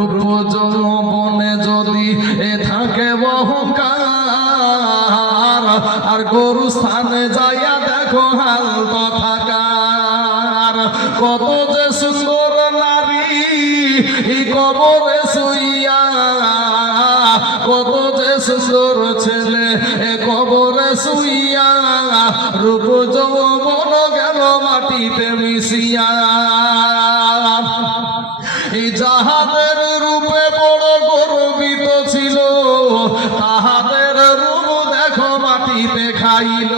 রূপ যৌবনে যদি থাকে অহংকার, আর গরু স্থানে যাইয়া দেখো হাল কথাকার। কত যে সুন্দর নারী কবরে শুইয়া, কত যে সুন্দর ছেলে কবরে শুইয়া, রূপ যৌবন গেল মাটিতে মিশিয়া। যাহাদের রূপে বড় গর্বিত ছিল, তাহাদের রূপ দেখো মাটিতে খাইল।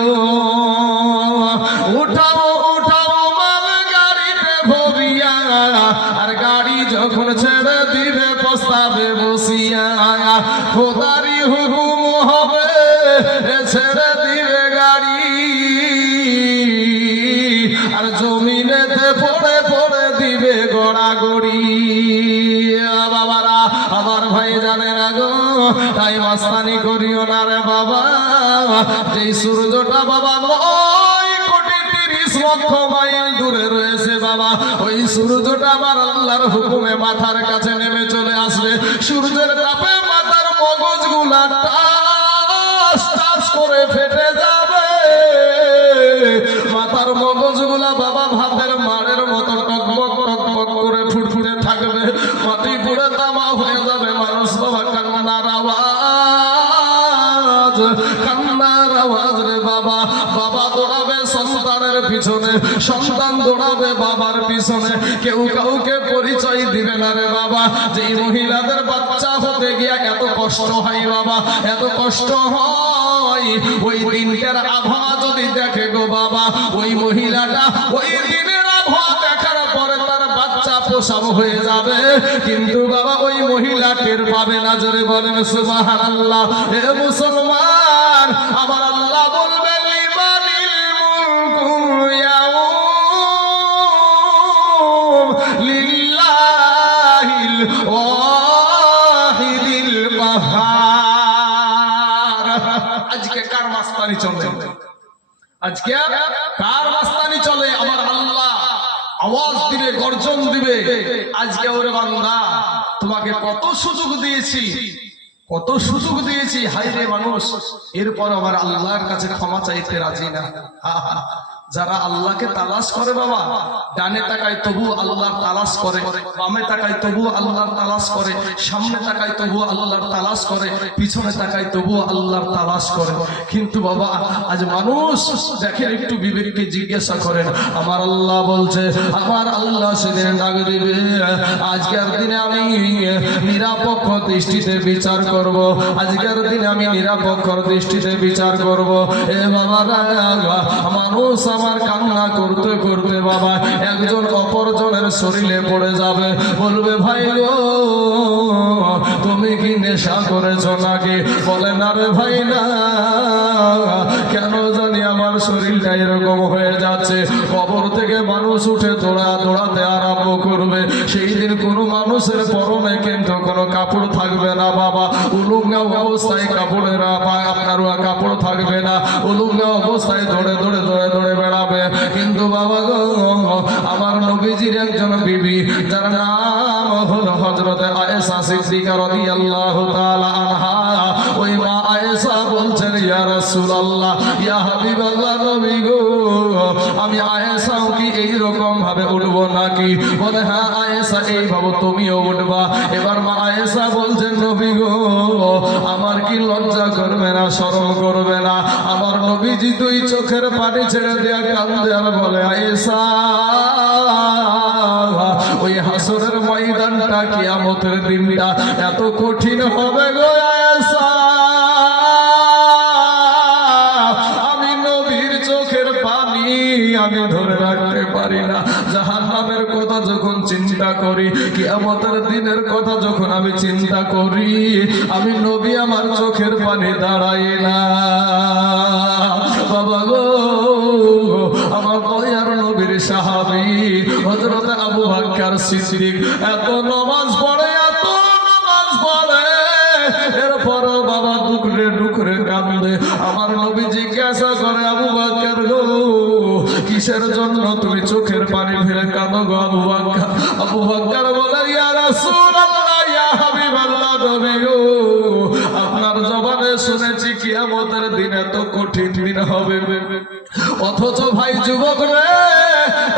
উঠাও উঠাও মাল গাড়িতে ভরিয়া, আর গাড়ি যখন ছেড়ে দিবে পস্তাবে বসিয়া। খোদারি হুকুম হবে ছেড়ে দিবে গাড়ি, আর জমিনেতে পড়ে পড়ে দিবে গড়াগড়ি। বাবারা আমার ভাই জানে না গো, তাই মাস্তানি করিও না রে বাবা। যেই সূর্যটা বাবা 9,30,00,000 মাইল দূরে রয়েছে বাবা, ওই সূর্যটা আমার আল্লাহর হুকুমে মাথার কাছে নেমে চলে আসবে। সূর্যের তাপে মাথার মগজগুলা টাস টাস করে ফেটে যাবে। মাথার মগজগুলা বাবা ভাতের মাড়ের মতো টকবক টকবক করে ফুটফুটে থাকবে। মাটি পুড়ে তামা হয়ে যাবে। মানুষ বাবা কান্নার আওয়াজ, কান্নার আওয়াজ রে বাবা। বাবা দৌড়াবে সন্তানের পিছনে, সন্তান দৌড়াবে বাবার পিছনে। কেউ কাউকে পরিচয় দিবে না রে বাবা। যেই মহিলাদের বাচ্চা হতে গিয়া এত কষ্ট হয় বাবা, এত কষ্ট হয়, ওই দিনটার আবহাওয়া যদি দেখে গো বাবা, ওই মহিলাটা ওই দিনের আবহাওয়া দেখার পরে তার বাচ্চা প্রসব হয়ে যাবে, কিন্তু বাবা ওই মহিলা টের পাবে না। জোরে বলেন সুবহানাল্লাহ। হে মুসলমান, আমার আল্লাহ বলবে লিমানিল মুলকুল ইয়াউম লিল্লাহিল ওয়াহিদিল কাহ্হার। আজকে কার মাস্তানি চলে? আজকে কার মাস্তানি চলে? আমার আল্লাহ আওয়াজ দিবে, গর্জন দিবে। আজকে ওরে বান্দা, তোমাকে কত সুযোগ দিয়েছি, কত সুযোগ দিয়েছি, হায় রে মানুষ, এরপর আমার আল্লাহর কাছে ক্ষমা চাইতে রাজি না। যারা আল্লাহকে তালাশ করে বাবা, ডানে তাকায় তবু আল্লাহর তালাশ করে, বামে তাকায় তবু আল্লাহর তালাশ করে, সামনে তাকায় তবু আল্লাহর তালাশ করে, পিছনে তাকায় তবু আল্লাহর তালাশ করে। কিন্তু বাবা আজ মানুষ দেখেন, একটু বিবেককে জিজ্ঞাসা করেন। আমার আল্লাহ বলছে, আমার আল্লাহ সেদিন ডাক দিবে, আজকের দিনে আমি নিরপেক্ষ দৃষ্টিতে বিচার করব, আজকের দিনে আমি নিরপেক্ষ দৃষ্টিতে বিচার করব। এ বাবা মানুষ আমার কান্না করতে করতে বাবা একজন অপরজনের শরীরে পড়ে যাবে, বলবে ভাই গো তুমি কি নেশা করেছো নাকি? বলে না রে ভাই না, কেন জানি আমার শরীরটা এরকম হয়ে যাচ্ছে। কবর থেকে মানুষ উঠে দৌড়াতে আরম্ভ করবে, সেই দিন কোনো মানুষের পরনে কিন্তু কোনো কাপড় থাকবে না বাবা। উলুঙ্গা অবস্থায় কাপড়ের আপনার কাপড় থাকবে না, উলুঙ্গা অবস্থায় দৌড়ে দৌড়ে দৌড়ে দৌড়ে বেড়াবে। কিন্তু বাবা গো, আমার নবীজির একজন বিবি, যার নাম হলো হযরত আয়েশা সিদ্দিকা রাদিয়াল্লাহু তাআলা আনহা, ওই মা আয়েশা বলছেন, ইয়া রাসূলুল্লাহ, ইয়া হাবিবাল্লাহ, নবী গো আমি আয়েশাও কি এই রকম ভাবে উঠবো নাকি? বলে হ্যাঁ আয়েশা, এইভাবে তুমিও উঠবা। এবার মা আয়েশা বলছেন, নবী গো আমার কি লজ্জা করবে না, শরম করবে না? আমার নবীজি দুই চোখের পানি ছেড়ে দেয়া কান্দে আর বলে, আয়েশা ওই হাসরের ময়দানটা, কিয়ামতের দিনটা এত কঠিন হবে গো আয়েশা, আমি নবীর চোখের পানি আমি ধরে রাখতে পারি না। জাহান্নামের কথা যখন চিন্তা করি, কিয়ামতের দিনের কথা যখন আমি চিন্তা করি, আমি নবী আমার চোখের পানি দাঁড়াই না। বাবা গো, আমার দয়ার নবীর সাহাবী হযরত আবু বকর সিদ্দিক এত নামাজ পড়ে, এত নামাজ পড়ে, এরপরও বাবা ডুকরে ডুকরে কাঁদে। আমার নবী জিজ্ঞাসা করে, আবু বকর গো কিসের জন্য তুমি চোখের পানি ফেলে কাঁদো গো আবু বকর? আবু বকর বলে, ইয়া রাসূলুল্লাহ, ইয়া হবে। অথচ ভাই যুবক রে,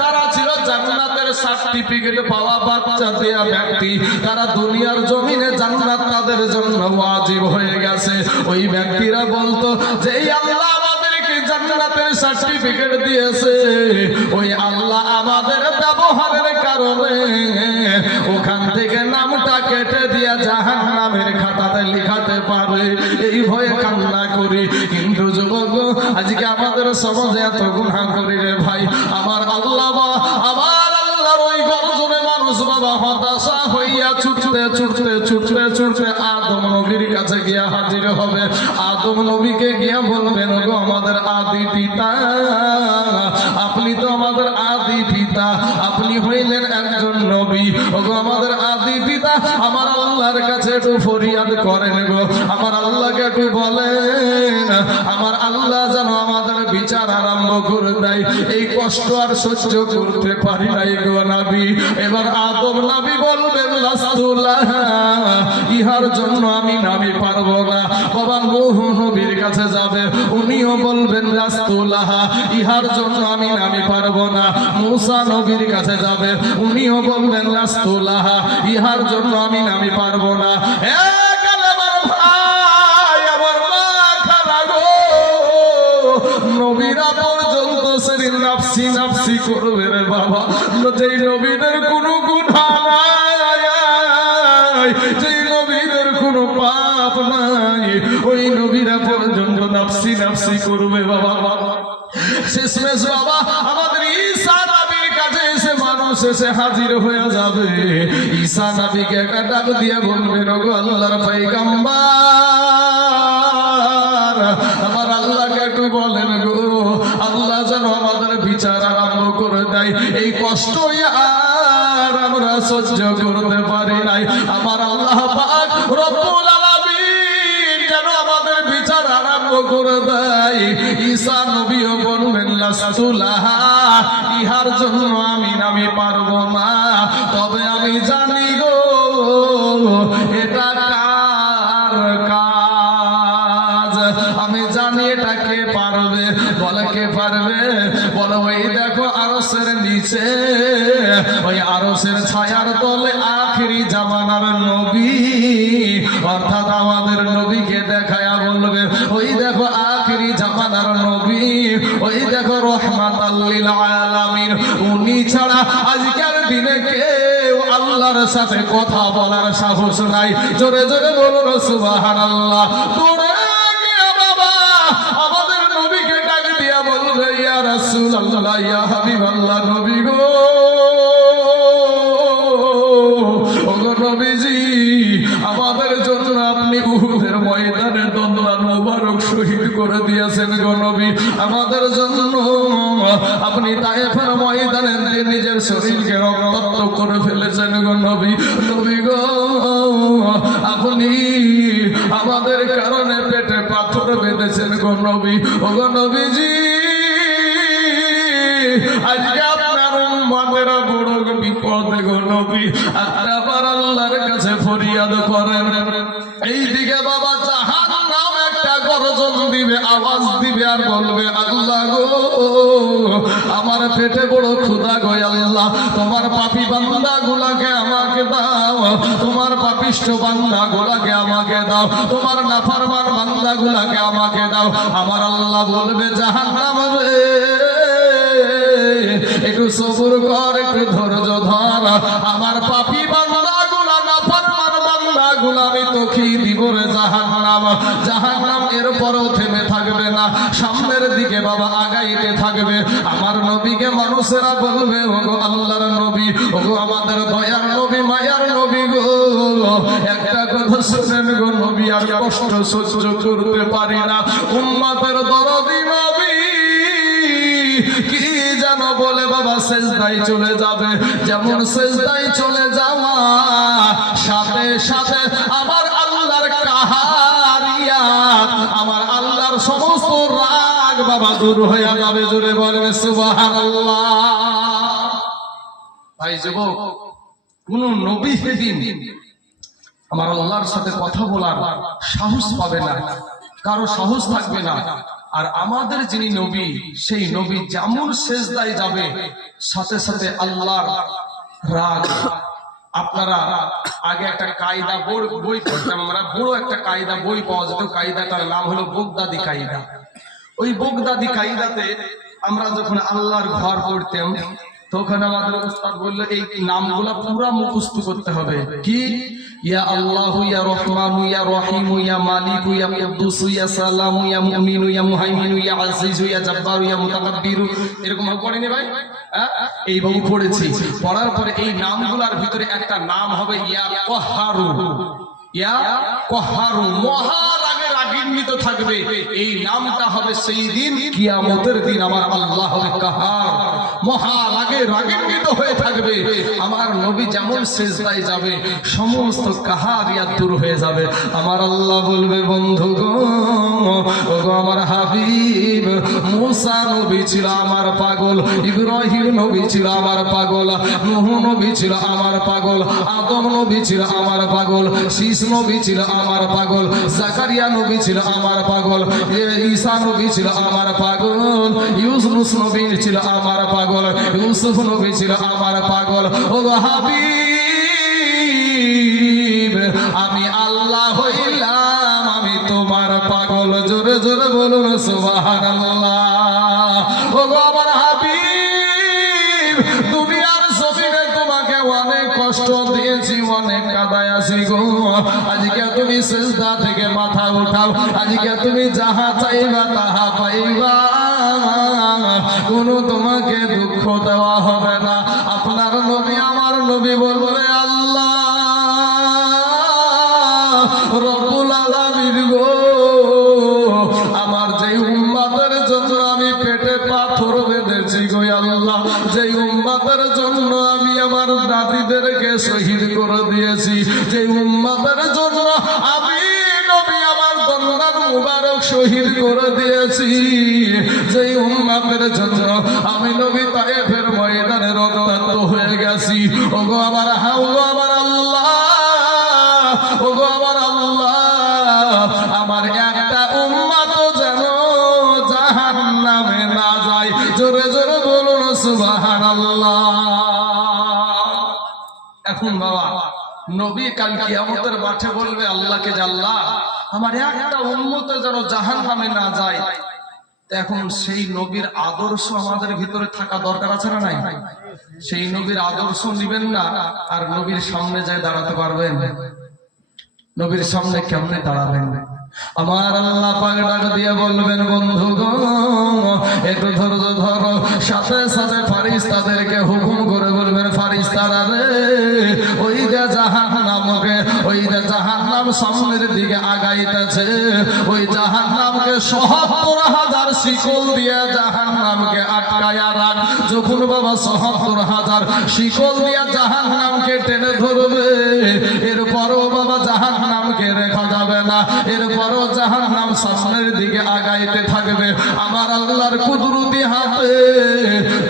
তারা ছিল জান্নাতের সার্টিফিকেট পাওয়া বাচ্চা দেয়া ব্যক্তি, তারা দুনিয়ার জমিনে জান্নাত তাদের জন্য ওয়াজিব হয়ে গেছে। ওই ব্যক্তিরা বলতো যে এই আল্লাহ আমাদেরকে জান্নাতের সার্টিফিকেট দিয়েছে, ওই আল্লাহ আমাদের ব্যবহারের কারণে ওখান থেকে নামটা কেটে দিয়ে জাহান্নামের খাতাতে লিখাতে পারে, এই ভয়ে কান্না করি। কিন্তু যুবক, আজকে আমাদের সমাজে এত গুনাহ করি রে ভাই। আমার আল্লাহ আমার আল্লাহর ওই গর্জনে মানুষ বাবা হতাশা হইয়া ছুটতে ছুটতে ছুটতে ছুটতে আদম নবীর কাছে গিয়া হাজির হবে। আদম নবীকে গিয়া বলবেন, গো আমাদের আদি পিতা, আপনি তো আমাদের আদি পিতা, আপনি হইলেন একজন নবী। ওগো আমাদের আদি পিতা, আমার আল্লাহর কাছে একটু ফরিয়াদ করেন গো, আমার আল্লাহকে একটু বলেন, আমার আল্লাহ যেন আমাদের বিচার আরম্ভ করে দেয়, এই কষ্ট আর সহ্য করতে পারি নাই গো নবী। এবার আদম নবী বলবেন, লাস্তুল্লাহ, ইহার জন্য আমি পারবো না। বাবা নূহ নবীর কাছে যাবে, উনিও বলবেন, লাস্তুল্লাহ, ইহার জন্য আমি পারবো না। মূসা নবীর কাছে যাবে, উনিও বলবেন, লাস্তুল্লাহ, ইহার জন্য আমি পারবো না। নবীরা পর্যন্ত সেদিন নাফসি নাফসি করবে রে বাবা। যেই নবীদের কোনো গুনাহ নাই, যেই নবীদের কোনো পাপ নাই, ওই নবীরা পর্যন্ত নাফসি নাফসি করবে বাবা। শেষমেশ বাবা আমাদের ঈসা নবীর কাছে এসে মানুষ এসে হাজির হয়ে যাবে। ঈসা নবীকে একটা ডাক দিয়ে বলবেন, ওগো আল্লাহর পয়গম্বর, আমার আল্লাহকে একটু বলেন গো, আল্লাহ যেন আমাদের বিচার আরম্ভ করে দেয়, এই কষ্ট আর আমরা সহ্য করতে পারি নাই। আমার আল্লাহ পাক রব্বুল আলামিন যেন আমাদের বিচার আরম্ভ করে দেয়। ঈসা নবীও বলবেন, লাস্তুল্লাহ, ইহার জন্য আমি পারবো না। তবে আমি জানি গো এটা কার কাজ, আমি জানি এটা কে পারবে। বলে কে পারবে? বলে ওই দেখো আরশের নিচে, ওই আরশের ছায়ার তলে আখিরি জামানার নবী, অর্থাৎ আমাদের নবীকে দেখায়া বলবে, ওই দেখো আখিরি জামানার নবী, ওই দেখো রহমাতাল লিল আলামিন। উনি ছাড়া আজকের দিনে কেউ আল্লাহর সাথে কথা বলার সাহস নাই। জোরে জোরে বলুন সুবহানাল্লাহ। তোরে গিয়া বাবা আমাদের নবীকে ডাক দিয়া বলবে, ইয়া রাসূলুল্লাহ, ইয়া হাবিবাল্লাহ, নবী গো, ওগো নবীজি, আমাদের জন্য আপনি উহুদের ময়দানে দন্দনা মোবারক শহীদ করে দিয়েছেন গো নবী। আমাদের জন্য আপনি তায়েফের ময়দানে নিজের শরীরকে রক্তাক্ত করে ফেলেছেন গো নবী। নবী গো, আপনি আমাদের কারণে পেটে পাথর বেঁধেছেন গো নবী। ওগো নবীজি, আজকে আপনার উম্মতেরা বড় বিপদে গো নবী, আবার আল্লাহর কাছে ফরিয়াদ করেন। এইদিকে বাবা জাহান্নাম একটা গর্জন দিবে, আওয়াজ দিবে আর বলবে, আল্লাহ গো, আমার পেটে বড় ক্ষুধা গো আল্লাহ, তোমার পাপী বান্দা গুলাকে আমাকে দাও, তোমার পাপিষ্ঠ বান্দা গুলাকে আমাকে দাও, তোমার নাফরমান বান্দা গুলাকে আমাকে দাও। আমার আল্লাহ বলবে, জাহান্নাম রে, একটু সবুর কর, একটু ধৈর্য ধর, আমার পাপী বান্দা গুলা, নাফরমান বান্দা গুলা আমি তোকে দিব রে জাহান্নাম। জাহান্নাম এরপরও থেমে থাকবে না, সামনের দিকে বাবা আগাইতে থাকবে। আমার নবীকে মানুষেরা বলবে, ওগো আল্লাহর নবী, ওগো আমাদের দয়ার নবী, মায়ার নবী গো, একটা কথা শুনেন গো নবী, আর কষ্ট সহ্য করতে পারি না। উম্মতের দরদি নবী কি যেন বলে বাবা, সেজদায় চলে যাবে। যেমন সেজদায় চলে যাওয়া সাথে সাথে আমার আল্লাহর কাহারিয়াত, আমার আল্লাহর সমস্ত রাগ বাবা দূর হয়ে যাবে। জোরে বলবে সুবহানাল্লাহ। ভাই যুবক, কোন নবী সেদিন আমার আল্লাহর সাথে কথা বলার সাহস পাবে না, কারো সাহস থাকবে না। আর আমাদের যিনি নবী, সেই নবী যেমন সেজদায় যাবে সাথে সাথে আল্লাহর রাগ। আপনারা আগে একটা কায়দা বই পড়তাম আমরা, বড় একটা কায়দা বই পাওয়া যেত, কায়দাটার নাম হলো বগদাদি কায়দা। ওই বগদাদি কায়দাতে আমরা যখন আল্লাহর ঘর পড়তাম তখন আমাদের উস্তাদ বলল এই নামগুলা পুরা মুখস্থ করতে হবে। কি? ইয়া আল্লাহু ইয়া রহমানু ইয়া রহিমু ইয়া মালিকু ইয়া কুদ্দুসু ইয়া সালামু ইয়া মুমিনু ইয়া মুহাইমিনু ইয়া আজিজু ইয়া জাব্বারু ইয়া মুতাকাব্বিরু, এরকম ভাবে পড়েনি ভাই? এইভাবে পড়েছি। পড়ার পরে এই নামগুলার ভিতরে একটা নাম হবে ইয়া কহারু। ইয়া কহারু, মহা রাগে রাগান্বিত থাকবে। এই নামটা হবে সেই দিন কিয়ামতের দিন আমার আল্লাহ হবে কাহার, মহা রাগে রাগান্বিত হয়ে থাকবে। আমার নবী যেমন সেজদায় যাবে সমস্ত কাহারিয়াত দূর হয়ে যাবে। আমার আল্লাহ বলবে বন্ধুগণ, ওগো আমার হাবিব, মুসা নবী ছিল আমার পাগল, ইব্রাহিম নবী ছিল আমার পাগল, নূহ নবী ছিল আমার পাগল, আদম নবী ছিল আমার পাগল, শীষ নবী ছিল আমার পাগল, জাকারিয়া নবী ছিল আমার পাগল, ঈসা নবী ছিল আমার পাগল, ইউসুফ নবী ছিল আমার পাগল, ইউসুফ নবী ছিল আমার পাগল। ও হাবিব, আমি আল্লাহ হইলাম, আমি তোমার পাগল। জোরে জোরে বলুন সুবহানাল্লাহ। ও আমার হাবিব, দুনিয়ার জমিনে তোমাকে অনেক কষ্ট দিয়েছি, অনেক কাঁদাইছি গো। আজকে তুমি সিজদা থেকে মাথা উঠাও, আজকে তুমি যাহা চাইবা তাহা পাইবা, কোনো তোমাকে দুঃখ দেওয়া হবে না। আপনার নবী আমার নবী বলবে আল্লাহ রব্বুল আলামিন গো, আমার যেই উম্মতের জন্য আমি পেটে পাথর বেঁধেছি গো আল্লাহ, যেই উম্মতের জন্য আমি আমার দাদিদেরকে শহীদ করে দিয়েছি, যেই উম্মতের জন্য আমি নবী আমার দন্দার মুবারক শহীদ করে দিয়েছি, যেই উম্মতের জন্য আমি নবী তায়েফের ময়দানে রক্তাক্ত হয়ে গেছি, ওগো আমার হাওগো আমার আল্লাহ, ওগো আমার আল্লাহ, আমার একটা উম্মত যেন জাহান্নামে না যায়। জোরে জোরে বলুন সুবহানাল্লাহ। এখন বাবা নবী কাল কিয়ামতের মাঠে বলবে আল্লাহকে, যে আল্লাহ আমার একটা উম্মত যেন জাহান্নামে না যায়। এখন সেই নবীর আদর্শ আমাদের ভিতরে থাকা দরকার আছে না নাই? সেই নবীর আদর্শ নিবেন না আর নবীর সামনে যায় দাঁড়াতে পারবেন? নবীর সামনে কেমনে দাঁড়াবেন? আমার আল্লাহ পাক ডাক দিয়ে বলবেন বন্ধুগণ একটু ধৈর্য ধরো। সাথে সাথে ফেরেশতাদেরকে হুকুম করে বলবেন, ফেরেশতারা রে, ওই যে জাহান্নামকে, ওই যে জাহান্নাম সামনের দিকে আগাইতেছে, ওই জাহান্নামকে ৭৭,০০০ শিকল দিয়ে জাহান্নামকে আটকায়া রাখ। যখন বাবা ৭৭,০০০ শিকল দিয়ে জাহান্নামকে টেনে ধরবে, এরপরও বাবা জাহান্নামকে রেখা যাবে না, এরপরও জাহান্নাম সামনের দিকে আগাইতে থাকবে। আমার আল্লাহর কুদরতি হাতে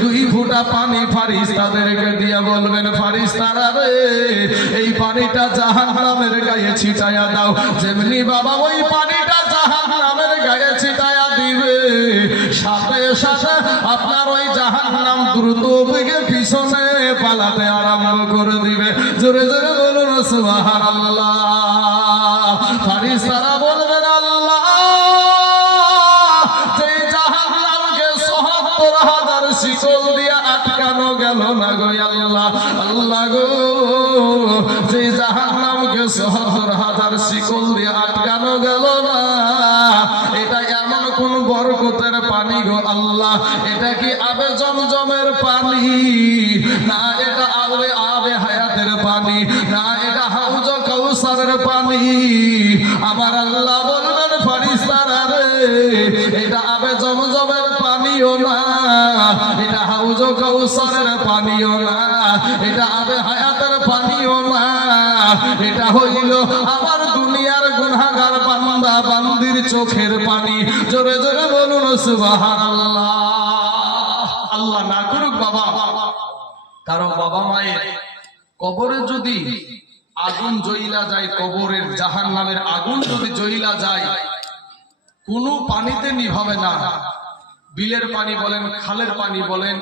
2 ফোঁটা পানি ফেরেশতাদেরকে দিয়ে বলবেন, ফেরেশতারা রে, এই পানিটা জাহান্নামের গায়ে ছিটায়া দাও। যেমনি বাবা ওই পানিটা জাহান্নামের গায়ে ছিটায়া দিবে, সাথে সাথে আপনার ওই জাহান্নাম দ্রুত বেগে পিছনে পালাতে আরম্ভ করে দিবে। জোরে জোরে বলুন সুবহানাল্লাহ। ফেরেশতারা বলবেন আল্লাহ, যে জাহান্নামকে ৭৭,০০০ শিকল দিয়ে আটকানো গেল না গো আল্লাহ, আল্লাহ গো, যে জাহান্নামকে ৭৭,০০০ শিকল দিয়ে আটকানো গেল না, এটা এমন কোন বরকতের পানি গো আল্লাহ? এটা কি আবে জমজমের পানি? না এটা আবে হায়াতের পানি? না এটা হাউজ কাউসারের পানি? আমার আল্লাহ বলবেন ফেরেশতারা রে, এটা আবে জমজমের পানিও না, এটা হাউজ কাউসারের পানিও না, এটা আবে হায়াতের পানিও না, এটা হইল আমার দুনিয়ার গুনাহগার বান্দা বান্দির চোখের পানি। জোরে জোরে বলুন সুবহানাল্লাহ। আল্লাহ না করুক বাবা কারো বাবা মায়ের কবরে যদি আগুন জ্বলা যায়, কবরের জাহান্নামের আগুন যদি জ্বলা যায়, কোনো পানিতে নিভাবে না। বিলের পানি বলেন, খালের পানি বলেন,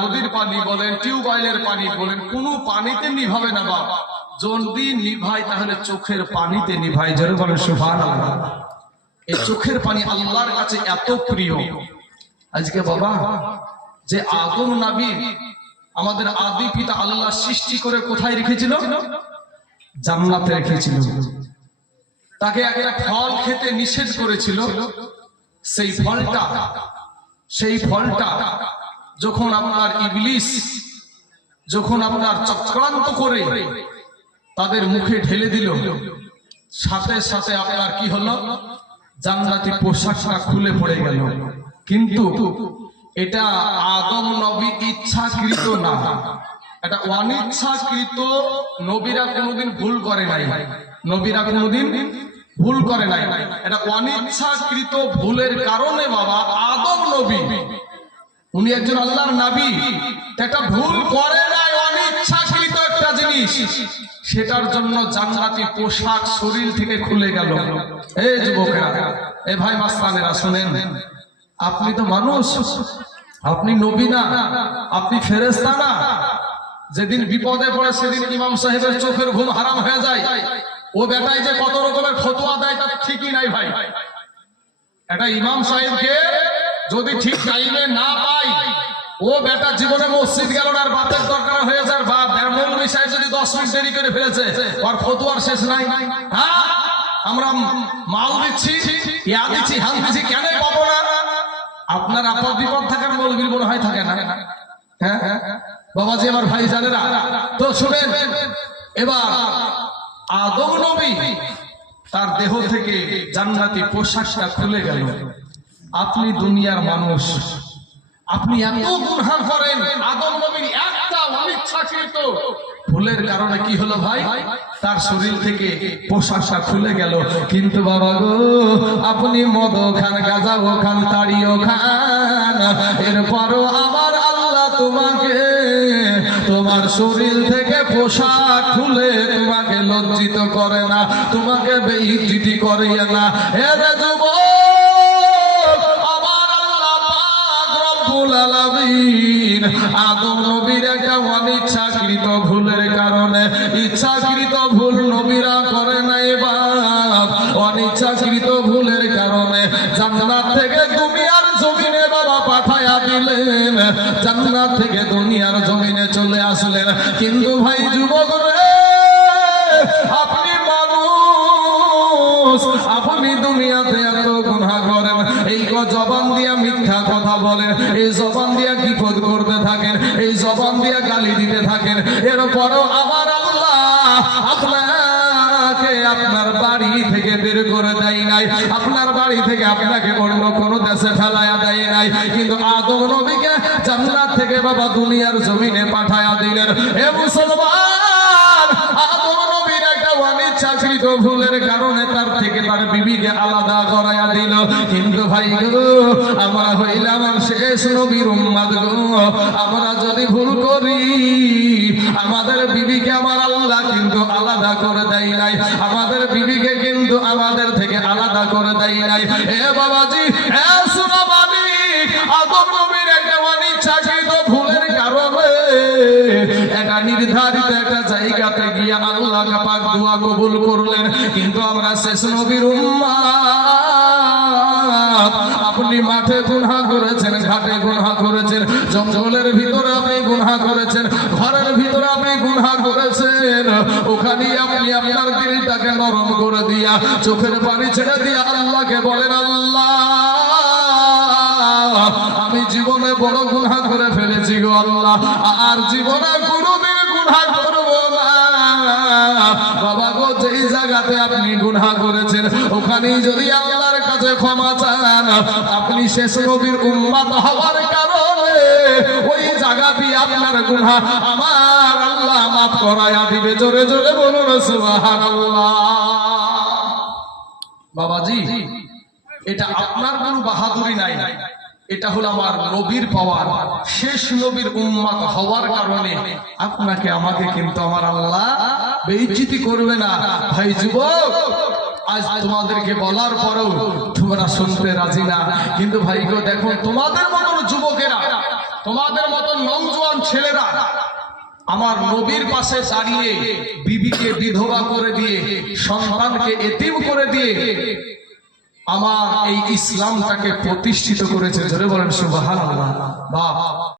নদীর পানি বলেন, টিউবওয়েলের পানি বলেন, কোনো পানিতে নিভাবে না বাবা। যদি নিভায় তাহলে চোখের পানিতে নিভায়। জোরে বলেন সুবহানাল্লাহ। এই চোখের পানি আল্লাহর কাছে এত প্রিয়। আজকে বাবা যে আদম নবী আমাদের আদি পিতা আল্লাহ সৃষ্টি করে কোথায় রেখেছিল? জান্নাতে রেখেছিল। তাকে একটা ফল খেতে নিষেধ করেছিল। সেই ফলটা যখন আপনার ইবলিস যখন আপনার চক্রান্ত করে তাদের মুখে ঢেলে দিল, সাথে সাথে আপনার কি হলো? জান্নাতি পোশাকটা খুলে পড়ে গেল। কিন্তু এটা আদম নবী ইচ্ছাকৃত না, এটা অনিচ্ছাকৃত। নবীরা কোনোদিন ভুল করে নাই, নবীরা কোনোদিন ভুল করে নাই। এটা অনিচ্ছাকৃত ভুলের কারণে বাবা আদম নবী, উনি একজন আল্লাহর নবী, একটা ভুল করে নাই, অনিচ্ছাকৃত একটা জিনিস, সেটার জন্য জান্নাতি পোশাক শরীর থেকে খুলে গেল। এই যুবকেরা, এ ভাই মাস্তানেরা শুনেন, আপনি তো মানুষ, আপনি নবী না, আপনি ফেরেশতা না। যেদিন বিপদে পড়ে সেদিন ইমাম সাহেবের চোখের ঘুম হারাম হয়ে যায়। ও বেটাই যে কত রকমের ফতোয়া দেয় তার ঠিকই নাই ভাই। একটা ইমাম সাহেবকে যদি ঠিক টাইমে না পাই, ও বেটা জীবনে মসজিদ গেল না, আর বাতের দরকার হয়ে যায়। বাপ মৌলভী সাহেব যদি 10 মিনিট দেরি করে ফেলেছে, আর ফতোয়ার শেষ নাই। হ্যাঁ, আমরা মাল দিচ্ছি, ইয়া দিচ্ছি, হাল দিচ্ছি, কেন পাবো না? আপনার আপদ বিপদ থাকার মৌলবীর মনে হয় থাকে না। হ্যাঁ বাবাজি, আমার ভাই জানেরা, তো শুনেন, এবার আদম নবী তার দেহ থেকে জান্নাতি পোশাকটা খুলে গেল। আপনি দুনিয়ার মানুষ, আপনি এত গুনাহ করেন, আদম নবীর একটা অনিচ্ছাকৃত ভুলের কারণে কি হলো ভাই? তার শরীর থেকে পোশাকটা খুলে গেল। কিন্তু বাবা গো, আপনি মদও খান, গাঁজাও খান, তাড়িও খান, এরপরও আবার আল্লাহ তোমাকে তোমার শরীর থেকে পোশাক খুলে তোমাকে লজ্জিত করে না, তোমাকে বেইজ্জতি করে না। এরে যুবক, আবার আল্লাহ পাক রব্বুল আলামিন আদম নবীর একটা অনিচ্ছাকৃত ভুলের কারণে, ইচ্ছাকৃত ভুল নবীরা করে নাই বাপ, অনিচ্ছাকৃত ভুলের কারণে জান্নাত থেকে দুনিয়ার জমিনে বাবা পাঠায়া দিলেন, জান্নাত থেকে দুনিয়ার জমিনে চলে আসলেন। কিন্তু ভাই যুবক রে, আপনি মানুষ, আপনি দুনিয়াতে এত গুনাহ করেন, এই জবান দিয়া মিথ্যা কথা বলেন, এই জবান দিয়া গীবত করতে থাকেন, এই জবান দিয়া গালি দিতে থাকেন। এরপরও আবার আল্লাহ আপনাকে আপনার বাড়ি থেকে বের করে দেয় নাই, আপনার বাড়ি থেকে আপনাকে অন্য কোনো দেশে ফেলায়া দেয় নাই, কিন্তু আদম নবীকে জান্নাত থেকে বাবা দুনিয়ার জমিনে পাঠায়া দিলেন। হে মুসলমান, আদম নবীর একটা অনিচ্ছাকৃত ভুলের কারণে তার থেকে তার বিবিকে আলাদা করায়া দিল। কিন্তু ভাই গো, আমরা হইলাম শেষ নবীর উম্মত গো, আমরা যদি ভুল করি, আমাদের বিবিকে আমার আল্লাহ কিন্তু আলাদা করে দেয় নাই, আমাদের বিবিকে কিন্তু আমাদের থেকে আলাদা করে দেয় নাই। এ বাবাজি, এ সোনাবাবি, আদম নবীর একটা অনিচ্ছাকৃত ভুলের কারণে একটা নির্ধারিত একটা জায়গাতে গিয়ে আল্লাহ পাক দোয়া কবুল করলেন। কিন্তু আমরা শেষ নবীর উম্মত, আপনি মাঠে গুনাহ করেছেন, ঘাটে গুনাহ করেছেন, জঙ্গলের ভিতরে আপনি গুনাহ করেছেন, ঘরের ভিতরে আপনি গুনাহ করেছেন, ওখানে আপনি আপনার দিলটাকে নরম করে দিয়া, চোখের পানি ছেড়ে দিয়া আল্লাহকে বলেন, আল্লাহ আমি জীবনে বড় গুনাহ করে ফেলেছি গো আল্লাহ, আর জীবনে কোনোদিন গুনাহ করব না। বাবা গো, যেই জায়গাতে আপনি গুনাহ করেছেন ওখানেই যদি আল্লাহর কাছে ক্ষমা চান, আপনি শেষ নবীর উম্মত হওয়ার কারণে ওই জায়গাতে আপনার গুনাহ আমার আল্লাহ মাফ করায়া দিবে। জোরে জোরে বলুন সুবহানাল্লাহ। বাবাজি, এটা আপনার কোনো বাহাদুরি নাই, এটা হলো আমার নবীর পাওয়ার। শেষ নবীর উম্মত হওয়ার কারণে আপনাকে আমাকে কিন্তু আমার আল্লাহ বেইজ্জতি করবে না। ভাই যুবক, আজ তোমাদেরকে বলার পরেও তোমরা শুনতে রাজি না। কিন্তু ভাই গো দেখো, তোমাদের মতন যুবকেরা, তোমাদের মতন নওজোয়ান ছেলেরা আমার নবীর পাশে দাঁড়িয়ে বিবিকে বিধবা করে দিয়ে, সন্তানকে এতিম করে দিয়ে আমার এই ইসলামটাকে প্রতিষ্ঠিত করেছে। জোরে বলেন সুবহানাল্লাহ। বাহ।